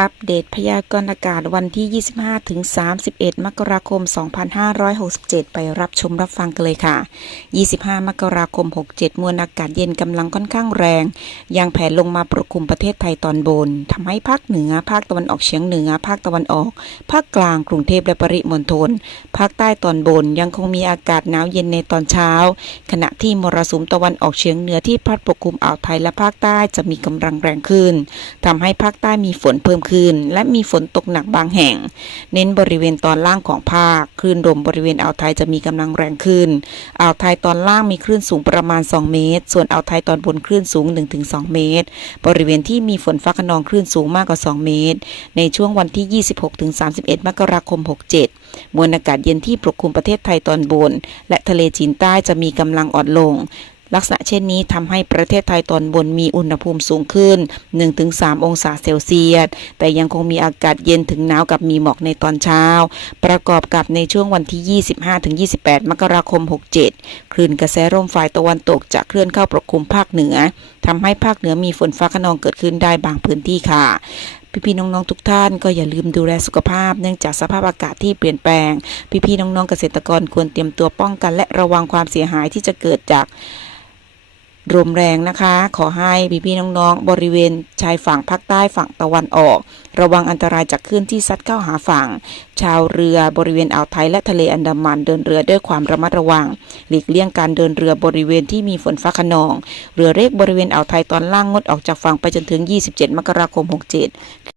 อัปเดตพยากรณ์อากาศวันที่ 25 ถึง 31 มกราคม 2567 ไปรับชมรับฟังกันเลยค่ะ 25 มกราคม 67 มวลอากาศเย็นกำลังค่อนข้างแรง ยังแผ่ลงมาปกคลุมประเทศไทยตอนบน ทำให้ภาคเหนือ ภาคตะวันออกเฉียงเหนือ ภาคตะวันออก ภาคกลาง กรุงเทพและปริมณฑล ภาคใต้ตอนบนยังคงมีอากาศหนาวเย็นในตอนเช้า ขณะที่มรสุมตะวันออกเฉียงเหนือที่พัดปกคลุมอ่าวไทยและภาคใต้จะมีกำลังแรงขึ้นทำให้ภาคใต้มีฝนเพิ่มขึ้นและมีฝนตกหนักบางแห่ง เน้นบริเวณตอนล่างของภาค คลื่นลมบริเวณอ่าวไทยจะมีกำลังแรงขึ้น อ่าวไทยตอนล่างมีคลื่นสูงประมาณ 2 เมตร ส่วนอ่าวไทยตอนบนคลื่นสูง 1-2 เมตร บริเวณที่มีฝนฟ้าขนองคลื่นสูงมากกว่า 2 เมตร ในช่วงวันที่ 26-31 มกราคม 67 มวลอากาศเย็นที่ปกคลุมประเทศไทยตอนบน และทะเลจีนใต้จะมีกำลังอ่อนลง ลักษณะเช่นนี้ทำให้ประเทศไทยตอนบนมีอุณหภูมิสูงขึ้น 1-3 องศาเซลเซียส แต่ยังคงมีอากาศเย็นถึงหนาวกับมีหมอกในตอนเช้า ประกอบกับในช่วงวันที่ 25-28 มกราคม 67 คลื่นกระแสลมฝ่ายตะวันตกจะเคลื่อนเข้าปกคลุมภาคเหนือทำให้ภาคเหนือมีฝนฟ้าขนองเกิดขึ้นได้บางพื้นที่ค่ะพี่ๆน้องๆทุกท่านก็อย่าลืมดูแลสุขภาพ เนื่องจากสภาพอากาศที่เปลี่ยนแปลง พี่ๆน้องๆเกษตรกรควรเตรียมตัวป้องกันและระวังความเสียหายที่จะเกิดจาก ลมแรงนะคะ ขอให้พี่ๆน้องๆ บริเวณชายฝั่งภาคใต้ฝั่งตะวันออก ระวังอันตรายจากคลื่นที่ซัดเข้าหาฝั่ง ชาวเรือบริเวณอ่าวไทยและทะเลอันดามันเดินเรือด้วยความระมัดระวัง หลีกเลี่ยงการเดินเรือบริเวณที่มีฝนฟ้าขนอง เรือเล็กบริเวณอ่าวไทยตอนล่างงดออกจากฝั่งไปจนถึง 27 มกราคม 67